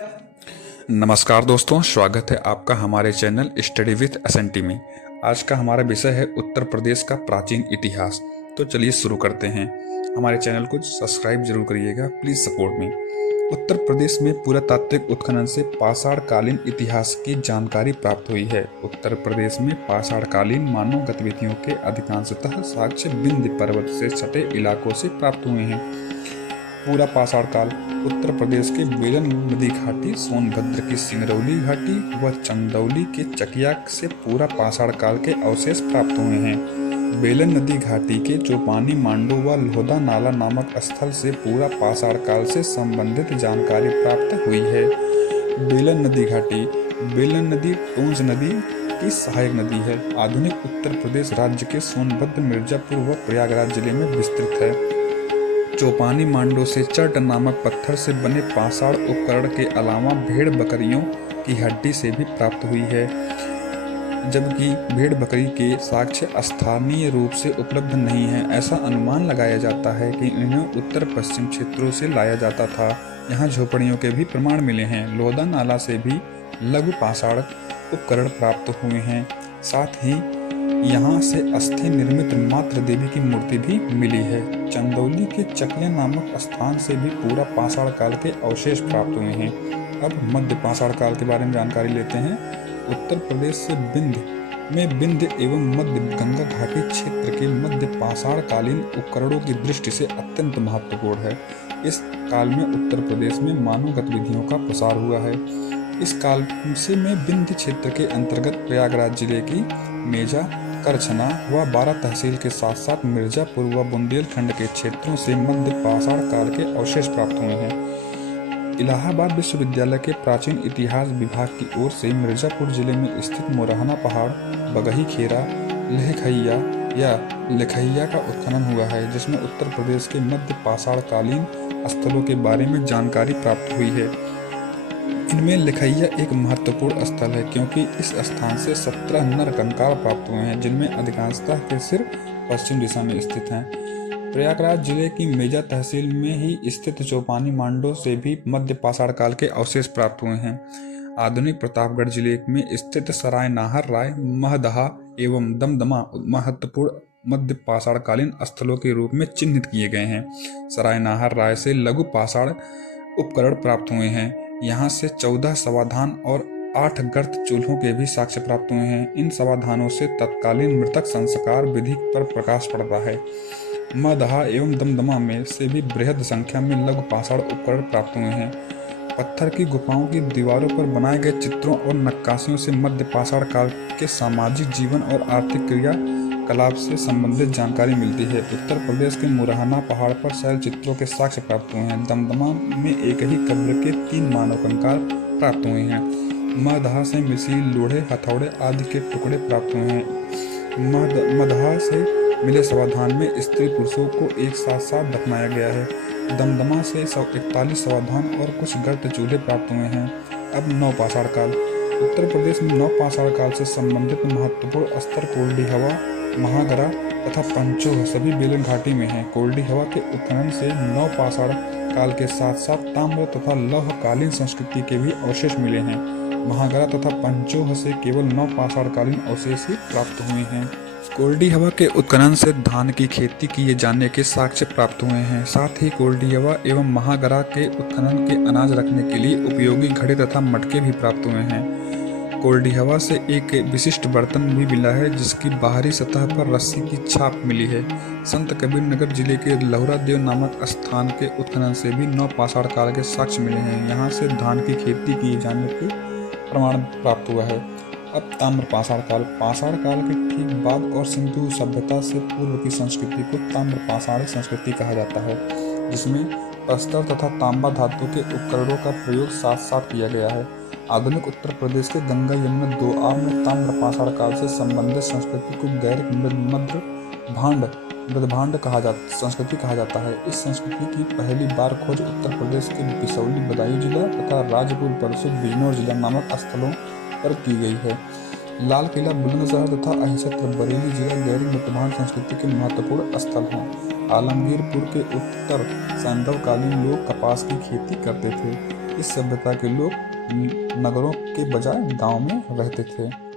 नमस्कार दोस्तों, स्वागत है आपका हमारे चैनल स्टडी विथ एसएनटी में। आज का हमारा विषय है उत्तर प्रदेश का प्राचीन इतिहास। तो चलिए शुरू करते हैं। हमारे चैनल को सब्सक्राइब जरूर करिएगा, please support me. Uttar Pradesh में पुरातात्विक उत्खनन से पाषाणकालीन इतिहास की जानकारी प्राप्त हुई है। उत्तर प्रदेश में पाषाणकालीन मानव गतिविधियों के अधिकांशतः साक्ष्य विंध्य पर्वत से सटे इलाकों से प्राप्त हुए हैं। पूरा पाषाण काल उत्तर प्रदेश के बेलन नदी घाटी, सोनभद्र की सिंगरौली घाटी व चंदौली के चकिया से पूरा पाषाण काल के अवशेष प्राप्त हुए हैं। बेलन नदी घाटी के चौपानी, मांडू व लोहदा नाला नामक स्थल से पूरा पाषाण काल से संबंधित जानकारी प्राप्त हुई है। बेलन नदी घाटी बेलन नदी टोंस नदी की सहायक नदी है। आधुनिक उत्तर प्रदेश राज्य के सोनभद्र, मिर्जापुर व प्रयागराज जिले में विस्तृत है। चौपानी मांडो से चट नामक पत्थर से बने पाषाण उपकरण के अलावा भेड़ बकरियों की हड्डी से भी प्राप्त हुई है, जबकि भेड़ बकरी के साक्ष्य स्थानीय रूप से उपलब्ध नहीं है। ऐसा अनुमान लगाया जाता है कि इन्हें उत्तर पश्चिम क्षेत्रों से लाया जाता था। यहाँ झोपड़ियों के भी प्रमाण मिले हैं। लोहदा नाला से भी लघु पाषाण उपकरण प्राप्त हुए हैं। साथ ही यहाँ से अस्थि निर्मित मातृ देवी की मूर्ति भी मिली है। चंदौली के चकिया नामक स्थान से भी पूरा पाषाण काल के अवशेष प्राप्त हुए हैं। अब मध्य पाषाण काल के बारे में जानकारी लेते हैं। उत्तर प्रदेश से विंध्य एवं मध्य गंगा घाटी क्षेत्र के मध्य पाषाण कालीन उपकरणों की दृष्टि से अत्यंत महत्वपूर्ण है। इस काल में उत्तर प्रदेश में मानव गतिविधियों का प्रसार हुआ है। इस काल से में विंध्य क्षेत्र के अंतर्गत प्रयागराज जिले की मेजा, करछना व 12 तहसील के साथ साथ मिर्जापुर व बुंदेलखंड के क्षेत्रों से मध्य पाषाण काल के अवशेष प्राप्त हुए हैं। इलाहाबाद विश्वविद्यालय के प्राचीन इतिहास विभाग की ओर से मिर्जापुर जिले में स्थित मोरहना पहाड़, बगही खेरा, लेखैया का उत्खनन हुआ है, जिसमें उत्तर प्रदेश के मध्य पाषाण कालीन स्थलों के बारे में जानकारी प्राप्त हुई है। इनमें लेखैया एक महत्वपूर्ण स्थल है, क्योंकि इस स्थान से 17 नर कंकाल प्राप्त हुए हैं, जिनमें अधिकांशतः के सिर पश्चिम दिशा में स्थित हैं। प्रयागराज जिले की मेजा तहसील में ही स्थित चौपानी मांडो से भी मध्य पाषाण काल के अवशेष प्राप्त हुए हैं। आधुनिक प्रतापगढ़ जिले में स्थित सराय नाहर राय, महदहा एवं दमदमा महत्वपूर्ण मध्य पाषाणकालीन स्थलों के रूप में चिन्हित किए गए हैं। सराय नाहर राय से लघु पाषाण उपकरण प्राप्त हुए हैं। यहाँ से 14 समाधान और 8 गर्त चूल्हों के भी साक्ष्य प्राप्त हुए हैं। इन समाधानों से तत्कालीन मृतक संस्कार विधि पर प्रकाश पड़ता है। मदहा एवं दमदमा में से भी बृहद संख्या में लघु पाषाण उपकरण प्राप्त हुए हैं। पत्थर की गुफाओं की दीवारों पर बनाए गए चित्रों और नक्काशियों से मध्य पाषाण काल के सामाजिक जीवन और आर्थिक क्रिया कलाप से संबंधित जानकारी मिलती है। उत्तर प्रदेश के मुरहना पहाड़ पर शैल चित्रों के साक्ष्य प्राप्त हुए हैं। दमदमा में एक ही कब्र के 3 मानव कंकाल प्राप्त हुए हैं। मदहा से मिसिल, लोढ़े, हथौड़े आदि के टुकड़े प्राप्त हुए हैं। मदहा से मिले समाधान में स्त्री पुरुषों को एक साथ दफनाया गया है। दमदमा से 41 समाधान और कुछ गर्त चूल्हे प्राप्त हुए हैं। अब नव पाषाण काल। उत्तर प्रदेश में नव पाषाण काल से संबंधित महत्वपूर्ण स्तर कोल्डी हवा, महागरा तथा पंचोह सभी बेलन घाटी में है। कोल्डी हवा के उत्खनन से नव पाषाण काल के साथ साथ ताम्र तथा लौह कालीन संस्कृति के भी अवशेष मिले हैं। महागरा तथा पंचोह से केवल नव पाषाण कालीन अवशेष ही प्राप्त हुए हैं। कोल्डी हवा के उत्खनन से धान की खेती किए जाने के साक्ष्य प्राप्त हुए हैं। साथ ही कोल्डी हवा एवं महागरा के उत्खनन के अनाज रखने के लिए उपयोगी घड़े तथा मटके भी प्राप्त हुए हैं। कोल्डी हवा से एक विशिष्ट बर्तन भी मिला है, जिसकी बाहरी सतह पर रस्सी की छाप मिली है। संत कबीर नगर जिले के लहुरा देव नामक स्थान के उत्खनन से भी नव पाषाण काल के साक्ष्य मिले हैं। यहाँ से धान की खेती किए जाने के प्रमाण प्राप्त हुआ है। अब ताम्र पाषाण काल। पाषाण काल के ठीक बाद और सिंधु सभ्यता से पूर्व की संस्कृति को ताम्र पाषाण संस्कृति कहा जाता है, जिसमें प्रस्तर तथा तांबा धातु के उपकरणों का प्रयोग साथ साथ किया गया है। आधुनिक उत्तर प्रदेश के गंगा यमुना दोआब में ताम्र पाषाण काल से संबंधित संस्कृति को गैर मृदभांड संस्कृति कहा जाता है। इस संस्कृति की पहली बार खोज उत्तर प्रदेश के बिसौली बदायूं जिला तथा राजपुर परसुद बिजनौर जिला नामक स्थलों पर की गई है। लाल किला, बुलंदशहर तथा अहिंसत्र बरेली जिला गैर मृदभांड संस्कृति के महत्वपूर्ण स्थल हैं। आलमगीरपुर के उत्तर सैंधवकालीन लोग कपास की खेती करते थे। इस सभ्यता के लोग नगरों के बजाय गांव में रहते थे।